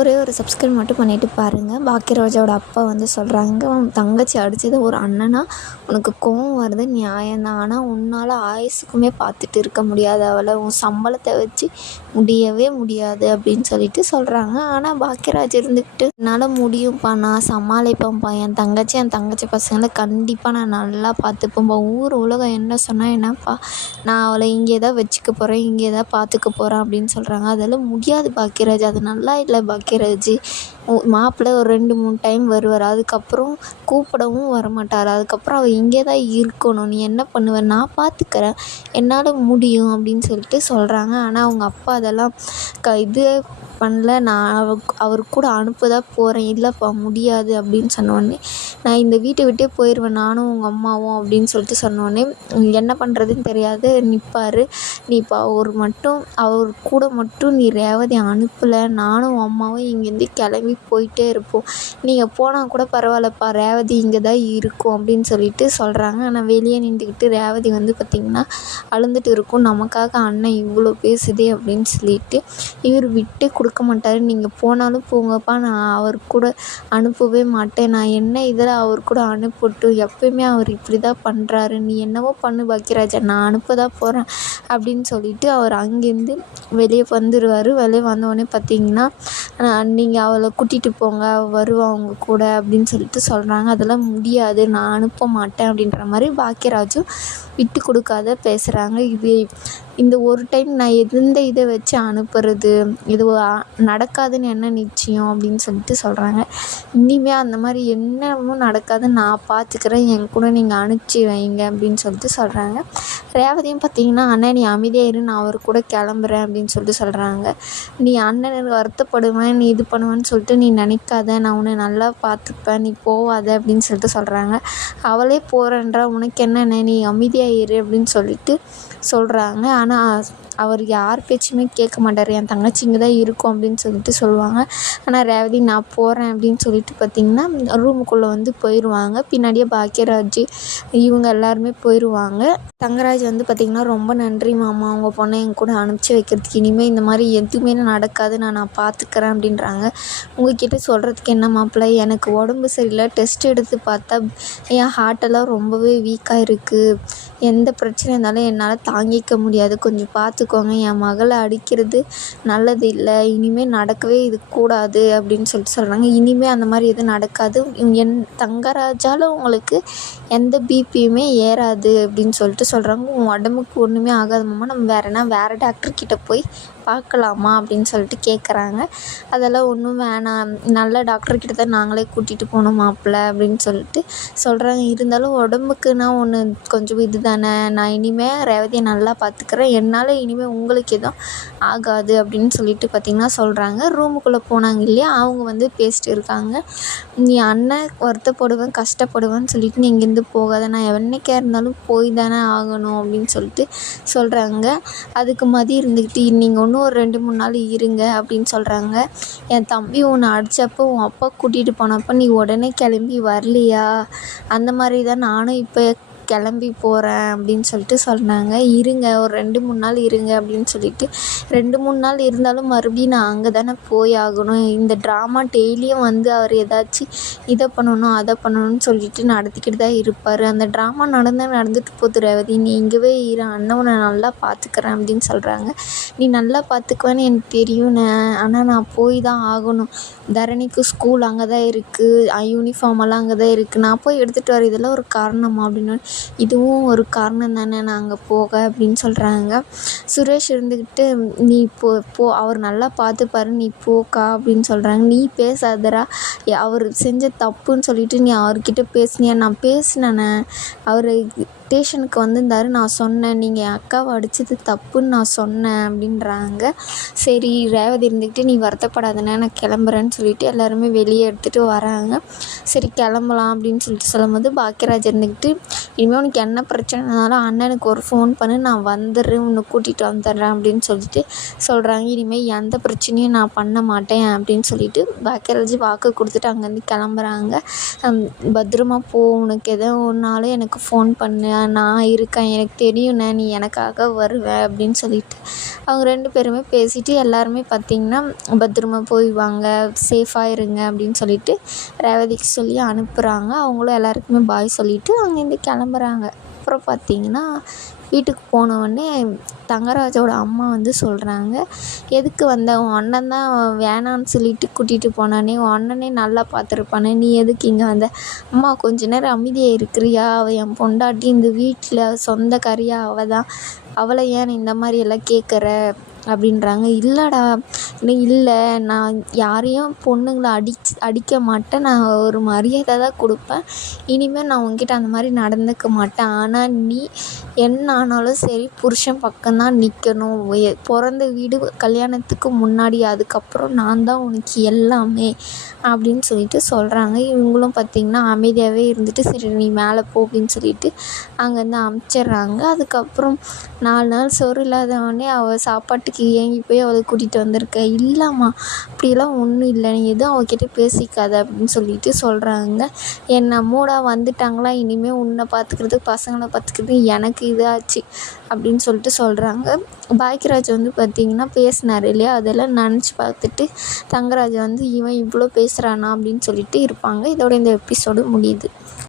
ஒரே ஒரு சப்ஸ்கிரைப் மட்டும் பண்ணிவிட்டு பாருங்கள். பாக்கியராஜோட அப்பா வந்து சொல்கிறாங்க, உன் தங்கச்சி அடித்தது ஒரு அண்ணனா உனக்கு கோவம் வருது நியாயம்தான். ஆனால் உன்னால் ஆயுசுக்குமே பார்த்துட்டு இருக்க முடியாது அவளை. உன் சம்பளத்தை வச்சு முடியவே முடியாது அப்படின்னு சொல்லிட்டு சொல்கிறாங்க. ஆனால் பாக்கியராஜ் இருந்துக்கிட்டு என்னால் முடியும்ப்பா, நான் சமாளிப்பேன்ப்பா, என் தங்கச்சி பசங்களை கண்டிப்பாக நான் நல்லா பார்த்துப்பேன்ப்பா. ஊர் உலகம் என்ன சொன்னால் என்னப்பா, நான் அவளை இங்கே தான் வச்சுக்க போகிறேன், இங்கே தான் பார்த்துக்க போகிறேன் அப்படின்னு சொல்கிறாங்க. அதெல்லாம் முடியாது பாக்கியராஜ், அது நல்லா இல்லை பாக்கியராஜ். மாப்பிள்ளை ஒரு 2-3 டைம் வருவார், அதுக்கப்புறம் கூப்பிடவும் வரமாட்டார். அதுக்கப்புறம் அவள் இங்கே தான் இருக்கணும், நீ என்ன பண்ணுவ, நான் பார்த்துக்கிறேன், என்னால் முடியும் அப்படின்னு சொல்லிட்டு சொல்கிறாங்க. ஆனால் அவங்க அப்பா அதெல்லாம் இது பண்ணல. நான் அவர் கூட அனுப்ப தான் போகிறேன். இல்லைப்பா முடியாது அப்படின்னு சொன்னோடனே, நான் இந்த வீட்டை விட்டே போயிடுவேன் நானும் உங்கள் அம்மாவும் அப்படின்னு சொல்லிட்டு சொன்னோடனே என்ன பண்ணுறதுன்னு தெரியாது நிற்பார். நீ இப்போ அவர் கூட மட்டும் நீ ரேவதி அனுப்பலை, நானும் அம்மாவும் இங்கேருந்து கிளம்பி போயிட்டே இருப்போம். நீங்கள் போனால் கூட பரவாயில்லப்பா, ரேவதி இங்கே தான் இருக்கும் அப்படின்னு சொல்லிட்டு சொல்கிறாங்க. ஆனால் வெளியே நின்றுக்கிட்டு ரேவதி வந்து பார்த்திங்கன்னா அழுந்துட்டு இருக்கும். நமக்காக அண்ணன் இவ்வளோ பேசுதே அப்படின்னு சொல்லிட்டு இவர் விட்டு கொடுக்க மாட்டார். நீங்கள் போனாலும் போங்கப்பா, நான் அவர் கூட அனுப்பவே மாட்டேன், நான் என்ன இதில் அவர் கூட அனுப்பட்டும், எப்பயுமே அவர் இப்படி தான் பண்ணுறாரு, நீ என்னவோ பண்ணு பாக்கியராஜா, நான் அனுப்ப தான் போகிறேன் அப்படின்னு சொல்லிட்டு அவர் அங்கேருந்து வெளியே வந்துடுவார். வெளியே வந்தோடனே பார்த்திங்கன்னா, நீங்கள் அவளை கூட்டிகிட்டு போங்க, வருவா அவங்க கூட அப்படின்னு சொல்லிட்டு சொல்கிறாங்க. அதெல்லாம் முடியாது, நான் அனுப்ப மாட்டேன் அப்படின்ற மாதிரி பாக்கியராஜும் விட்டு கொடுக்காத பேசுகிறாங்க. இந்த ஒரு டைம் நான் எந்த இதை வச்சு அனுப்புறது, இது நடக்காதுன்னு என்ன நிச்சயம் அப்படின்னு சொல்லிட்டு சொல்கிறாங்க. இனிமேல் அந்த மாதிரி என்னமும் நடக்காது, நான் பார்த்துக்கிறேன், என் கூட நீங்கள் அனுப்பிச்சி வைங்க அப்படின்னு சொல்லிட்டு சொல்கிறாங்க. ரேவதியும் பார்த்திங்கன்னா, அண்ணன் நீ அமைதியாக இரு, நான் அவர் கூட கிளம்புறேன் அப்படின்னு சொல்லிட்டு சொல்கிறாங்க. நீ அண்ணனுக்கு வருத்தப்படுவேன், நீ இது பண்ணுவேன்னு சொல்லிட்டு நீ நினைக்காத, நான் உன்னை நல்லா பார்த்துப்பேன், நீ போவாத அப்படின்னு சொல்லிட்டு சொல்கிறாங்க. அவளே போகிறேன்றா, உனக்கு என்னென்ன, நீ அமைதியாக இரு அப்படின்னு சொல்லிட்டு சொல்கிறாங்க. ஆனால் அவர் யார் பேச்சுமே கேட்க மாட்டார். என் தங்கச்சி இங்கே தான் இருக்கும் அப்படின்னு சொல்லிட்டு சொல்லுவாங்க. ஆனால் ரேவதி நான் போகிறேன் அப்படின்னு சொல்லிட்டு பார்த்திங்கன்னா ரூமுக்குள்ளே வந்து போயிடுவாங்க. பின்னாடியே பாக்கியராஜ் இவங்க எல்லாருமே போயிடுவாங்க. தங்கராஜ் வந்து பார்த்திங்கன்னா, ரொம்ப நன்றி மாமா, அவங்க பொண்ணை என் கூட அனுப்பிச்சி வைக்கிறதுக்கு, இனிமேல் இந்த மாதிரி எதுவுமே நடக்காது, நான் பார்த்துக்கிறேன் அப்படின்றாங்க. உங்ககிட்ட சொல்கிறதுக்கு என்ன மாப்பிள்ளை, எனக்கு உடம்பு சரியில்லை, டெஸ்ட் எடுத்து பார்த்தா என் ஹார்ட்டெல்லாம் ரொம்பவே வீக்காக இருக்குது, எந்த பிரச்சனை இருந்தாலும் என்னால் தாங்கிக்க முடியாது, கொஞ்சம் பார்த்துக்கோங்க, என் மகளை அடிக்கிறது நல்லது இல்லை, இனிமேல் நடக்கவே இது கூடாது அப்படின்னு சொல்லிட்டு சொல்கிறாங்க. இனிமேல் அந்த மாதிரி எதுவும் நடக்காது, என் தங்கராஜால் உங்களுக்கு எந்த பிபியுமே ஏறாது அப்படின்னு சொல்லிட்டு சொல்கிறாங்க. உன் உடம்புக்கு ஒன்றுமே ஆகாது மாமா, நம்ம வேறு டாக்டர்கிட்ட போய் பார்க்கலாமா அப்படின்னு சொல்லிட்டு கேட்குறாங்க. அதெல்லாம் ஒன்றும் வேணாம், நல்ல டாக்டர்கிட்ட தான் நாங்களே கூட்டிகிட்டு போனோம் மாப்பிள்ளை அப்படின்னு சொல்லிட்டு சொல்கிறாங்க. இருந்தாலும் உடம்புக்குன்னா ஒன்று கொஞ்சம் இது தானே, நான் இனிமேல் ரேவதியை நல்லா பார்த்துக்கிறேன், என்னால் இனிமேல் உங்களுக்கு எதுவும் ஆகாது அப்படின்னு சொல்லிட்டு பார்த்திங்கன்னா சொல்கிறாங்க. ரூமுக்குள்ளே போனாங்க இல்லையா, அவங்க வந்து பேசிட்டு இருக்காங்க. நீ அண்ணன் வருத்தப்படுவேன் கஷ்டப்படுவேன்னு சொல்லிட்டு நீ இங்கேருந்து போகாத, நான் என்னைக்கா இருந்தாலும் போய் தானே ஆகணும் அப்படின்னு சொல்லிட்டு சொல்கிறாங்க. அதுக்கு மதி இருந்துக்கிட்டு நீங்கள் இன்னும் ஒரு 2-3 நாள் இருங்க அப்படின்னு சொல்கிறாங்க. என் தம்பி உன்னை அடித்தப்போ உன் அப்பா கூட்டிகிட்டு போனப்போ நீ உடனே கிளம்பி வரலையா, அந்த மாதிரி தான் நானும் இப்போ கிளம்பி போகிறேன் அப்படின்னு சொல்லிட்டு சொன்னாங்க. இருங்க ஒரு 2-3 நாள் இருங்க அப்படின்னு சொல்லிட்டு 2-3 நாள் இருந்தாலும் மறுபடியும் நான் அங்கே தானே போய் ஆகணும். இந்த ட்ராமா டெய்லியும் வந்து அவர் ஏதாச்சும் இதை பண்ணணும் அதை பண்ணணும்னு சொல்லிட்டு நடத்திக்கிட்டு தான் இருப்பார். அந்த ட்ராமா நடந்துட்டு போகுது ரேவதி, நீ இங்கேவே இரு, அண்ணன் உன்னை நல்லா பார்த்துக்கிறேன் அப்படின்னு சொல்கிறாங்க. நீ நல்லா பார்த்துக்குவேன்னு எனக்கு தெரியும், ஆனால் நான் போய் தான் ஆகணும், தரணிக்கு ஸ்கூல் அங்கே தான் இருக்குது, யூனிஃபார்ம் எல்லாம் அங்கே தான் இருக்குது, நான் போய் எடுத்துகிட்டு வரேன், இதெல்லாம் ஒரு காரணமா அப்படின்னு. இதுவும் ஒரு காரணம் தானே நான் அங்கே போக அப்படின்னு சொல்கிறாங்க. சுரேஷ் இருந்துக்கிட்டு நீ போ அவர் நல்லா பார்த்துப்பாரு, நீ போக்கா அப்படின்னு சொல்கிறாங்க. நீ பேசாதடா, அவர் செஞ்ச தப்புன்னு சொல்லிட்டு நீ அவர்கிட்ட பேசுனியா, நான் பேசினேண்ணே, அவர் ஸ்டேஷனுக்கு வந்திருந்தார், நான் சொன்னேன், நீங்கள் என் அக்காவை அடித்தது தப்புன்னு நான் சொன்னேன் அப்படின்றாங்க. சரி ரேவதி இருந்துக்கிட்டு நீ வருத்தப்படாதண்ணே, நான் கிளம்புறேன்னு சொல்லிட்டு எல்லாருமே வெளியே எடுத்துகிட்டு வராங்க. சரி கிளம்பலாம் அப்படின்னு சொல்லிட்டு சொல்லும்போது பாக்கியராஜ் இருந்துக்கிட்டு, இனிமேல் உனக்கு என்ன பிரச்சனைனாலும் அண்ணனுக்கு ஒரு ஃபோன் பண்ணு, நான் வந்துடுறேன், உன்னை கூட்டிகிட்டு வந்துடுறேன் அப்படின்னு சொல்லிட்டு சொல்கிறாங்க. இனிமேல் எந்த பிரச்சனையும் நான் பண்ண மாட்டேன் அப்படின்னு சொல்லிட்டு பாக்கியராஜ் வாக்கு கொடுத்துட்டு அங்கேருந்து கிளம்புறாங்க. பத்திரமா போ, உனக்கு எதோ ஒன்றாலும் எனக்கு ஃபோன் பண்ணு, நான் இருக்கேன், எனக்கு தெரியுண்ணே நீ எனக்காக வருவ அப்படின்னு சொல்லிட்டு அவங்க 2 பேருமே பேசிட்டு எல்லாருமே பார்த்திங்கன்னா பத்திரமா போய் வாங்க, சேஃபாக இருங்க அப்படின்னு சொல்லிட்டு ரேவதிக்கு சொல்லி அனுப்புகிறாங்க. அவங்களும் எல்லாருக்குமே பாய் சொல்லிவிட்டு அங்கேருந்து கிளம்புறாங்க. அப்புறம் பார்த்திங்கன்னா வீட்டுக்கு போனவுடனே தங்கராஜோட அம்மா வந்து சொல்கிறாங்க, எதுக்கு வந்த? உன் அண்ணன் தான் வேணான்னு சொல்லிட்டு கூட்டிகிட்டு போனானே, உன் அண்ணனே நல்லா பார்த்துருப்பானே, நீ எதுக்கு இங்கே வந்த? அம்மா கொஞ்ச நேரம் அமைதியாக இருக்கிறியா? அவள் என் பொண்டாட்டி, இந்த வீட்டில் சொந்தக்காரியா அவள் தான், அவளை ஏன் நீ இந்த மாதிரி எல்லாம் கேட்குற அப்படின்றாங்க. இல்லைடா, இல்லை நான் யாரையும் பொண்ணுங்களை அடிக்க மாட்டேன், நான் ஒரு மரியாதை தான் கொடுப்பேன், இனிமேல் நான் உன்கிட்ட அந்த மாதிரி நடந்துக்க மாட்டேன். ஆனால் நீ என்ன ஆனாலும் சரி புருஷன் பக்கம்தான் நிற்கணும். பிறந்த வீடு கல்யாணத்துக்கு முன்னாடி, அதுக்கப்புறம் நான் தான் உனக்கு எல்லாமே அப்படின்னு சொல்லிட்டு சொல்கிறாங்க. இவங்களும் பார்த்திங்கன்னா அமைதியாகவே இருந்துட்டு சரி நீ மேலே போ அப்படின்னு சொல்லிட்டு அங்கேருந்து அமுச்சிடுறாங்க. அதுக்கப்புறம் 4 நாள் சோறு இல்லாதவொடனே அவள் சாப்பாட்டுக்கு ஏங்கி போய் அவளை கூட்டிகிட்டு வந்திருக்க. இல்லைம்மா அப்படியெல்லாம் ஒன்றும் இல்லை, நீ எதுவும் அவகிட்ட பேசிக்காத அப்படின்னு சொல்லிட்டு சொல்கிறாங்க. என்ன மூடாக வந்துட்டாங்களா, இனிமேல் உன்னை பார்த்துக்கிறது பசங்களை பார்த்துக்கிறது எனக்கு இதாச்சு அப்படின்னு சொல்லிட்டு சொல்கிறாங்க. பாக்கியராஜ் வந்து பார்த்திங்கன்னா பேசினார் இல்லையா, அதெல்லாம் நினச்சி பார்த்துட்டு தங்கராஜ் வந்து இவன் இவ்வளோ பேசுகிறானா அப்படின்னு சொல்லிட்டு இருப்பாங்க. இதோட இந்த எபிசோடு முடியுது.